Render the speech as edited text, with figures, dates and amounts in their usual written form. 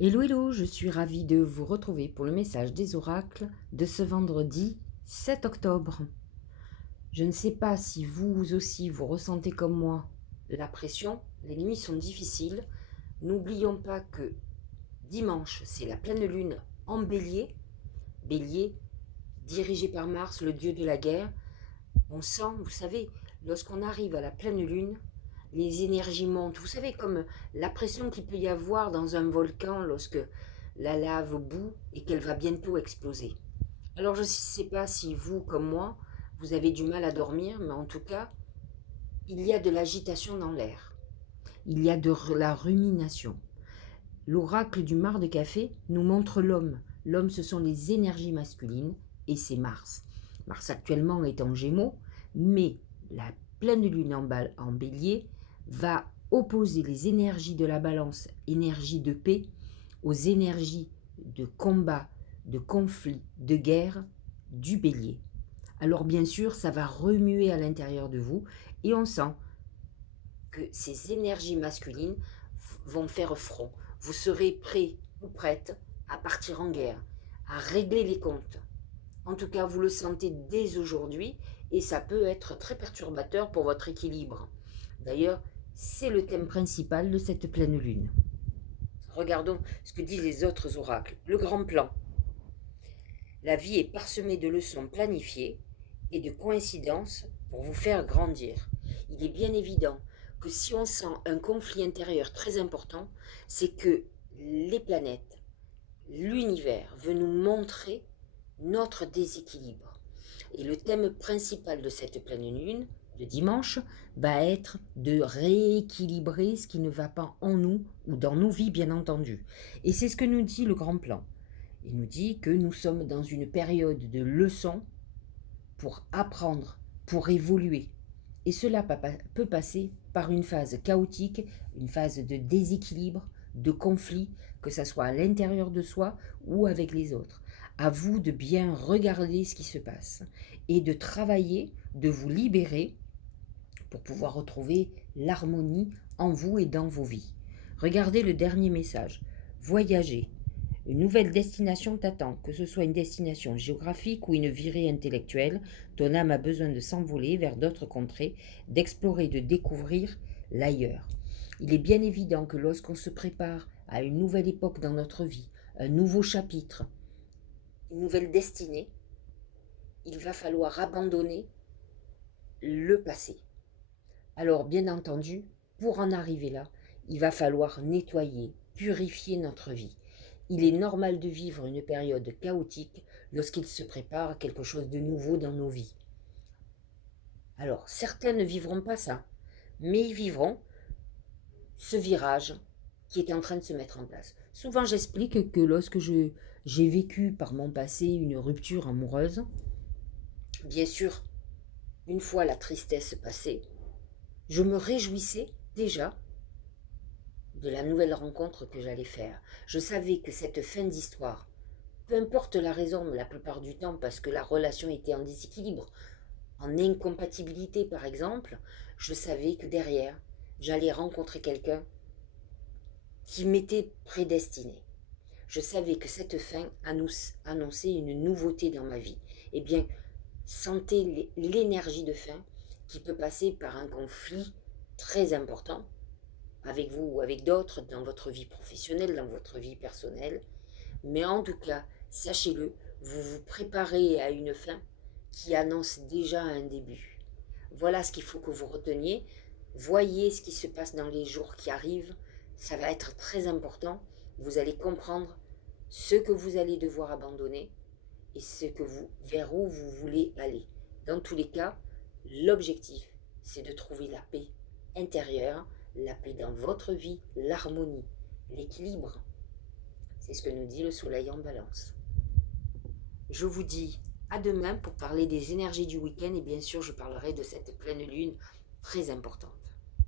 Hello, hello, je suis ravie de vous retrouver pour le message des oracles de ce vendredi 7 octobre. Je ne sais pas si vous aussi vous ressentez comme moi la pression, les nuits sont difficiles. N'oublions pas que dimanche, c'est la pleine lune en bélier. Bélier, dirigé par Mars, le dieu de la guerre. On sent, vous savez, lorsqu'on arrive à la pleine lune, les énergies montent. Vous savez, comme la pression qu'il peut y avoir dans un volcan lorsque la lave bout et qu'elle va bientôt exploser. Alors je ne sais pas si vous, comme moi, vous avez du mal à dormir, mais en tout cas, il y a de l'agitation dans l'air. Il y a de la rumination. L'oracle du mar de café nous montre l'homme. L'homme, ce sont les énergies masculines et c'est Mars. Mars actuellement est en Gémeaux, mais la pleine lune en bélier va opposer les énergies de la balance, énergie de paix, aux énergies de combat, de conflit, de guerre du bélier. Alors bien sûr, ça va remuer à l'intérieur de vous et on sent que ces énergies masculines vont faire front. Vous serez prêt ou prête à partir en guerre, à régler les comptes. En tout cas, vous le sentez dès aujourd'hui et ça peut être très perturbateur pour votre équilibre. D'ailleurs, c'est le thème principal de cette pleine lune. Regardons ce que disent les autres oracles. Le grand plan. La vie est parsemée de leçons planifiées et de coïncidences pour vous faire grandir. Il est bien évident que si on sent un conflit intérieur très important, c'est que les planètes, l'univers veut nous montrer notre déséquilibre. Et le thème principal de cette pleine lune, de dimanche, va être de rééquilibrer ce qui ne va pas en nous ou dans nos vies, bien entendu. Et c'est ce que nous dit le grand plan. Il nous dit que nous sommes dans une période de leçons pour apprendre, pour évoluer. Et cela peut passer par une phase chaotique, une phase de déséquilibre, de conflit, que ce soit à l'intérieur de soi ou avec les autres. À vous de bien regarder ce qui se passe et de travailler, de vous libérer pour pouvoir retrouver l'harmonie en vous et dans vos vies. Regardez le dernier message. Voyager. Une nouvelle destination t'attend, que ce soit une destination géographique ou une virée intellectuelle. Ton âme a besoin de s'envoler vers d'autres contrées, d'explorer, de découvrir l'ailleurs. Il est bien évident que lorsqu'on se prépare à une nouvelle époque dans notre vie, un nouveau chapitre, une nouvelle destinée, il va falloir abandonner le passé. Alors, bien entendu, pour en arriver là, il va falloir nettoyer, purifier notre vie. Il est normal de vivre une période chaotique lorsqu'il se prépare quelque chose de nouveau dans nos vies. Alors, certains ne vivront pas ça, mais ils vivront ce virage qui est en train de se mettre en place. Souvent, j'explique que lorsque j'ai vécu par mon passé une rupture amoureuse, bien sûr, une fois la tristesse passée, je me réjouissais déjà de la nouvelle rencontre que j'allais faire. Je savais que cette fin d'histoire, peu importe la raison la plupart du temps, parce que la relation était en déséquilibre, en incompatibilité par exemple, je savais que derrière, j'allais rencontrer quelqu'un qui m'était prédestiné. Je savais que cette fin annonçait une nouveauté dans ma vie. Eh bien, sentez l'énergie de fin qui peut passer par un conflit très important avec vous ou avec d'autres dans votre vie professionnelle, dans votre vie personnelle. Mais en tout cas, sachez-le, vous vous préparez à une fin qui annonce déjà un début. Voilà ce qu'il faut que vous reteniez. Voyez ce qui se passe dans les jours qui arrivent. Ça va être très important. Vous allez comprendre ce que vous allez devoir abandonner et vers où vous voulez aller. Dans tous les cas, l'objectif, c'est de trouver la paix intérieure, la paix dans votre vie, l'harmonie, l'équilibre. C'est ce que nous dit le soleil en balance. Je vous dis à demain pour parler des énergies du week-end et bien sûr je parlerai de cette pleine lune très importante.